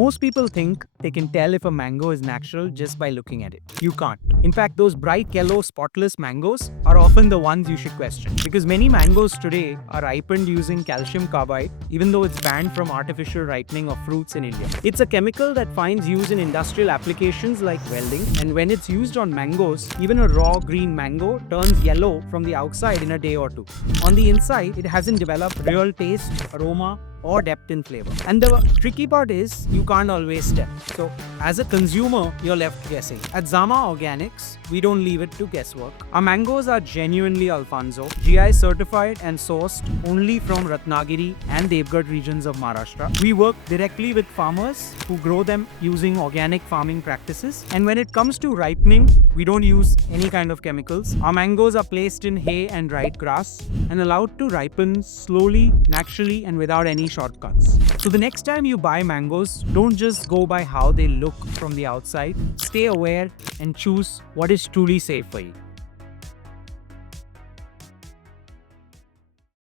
Most people think they can tell if a mango is natural just by looking at it. You can't. In fact, those bright yellow, spotless mangoes are often the ones you should question. Because many mangoes today are ripened using calcium carbide, even though it's banned from artificial ripening of fruits in India. It's a chemical that finds use in industrial applications like welding, and when it's used on mangoes, even a raw green mango turns yellow from the outside in a day or two. On the inside, it hasn't developed real taste, aroma, or depth in flavor. And the tricky part is you can't always tell. So as a consumer, you're left guessing. At Zama Organics, we don't leave it to guesswork. Our mangoes are genuinely Alfonso, GI certified and sourced only from Ratnagiri and Devgad regions of Maharashtra. We work directly with farmers who grow them using organic farming practices. And when it comes to ripening, we don't use any kind of chemicals. Our mangoes are placed in hay and dried grass and allowed to ripen slowly, naturally, and without any shortcuts. So the next time you buy mangoes, don't just go by how they look from the outside. Stay aware and choose what is truly safe for you.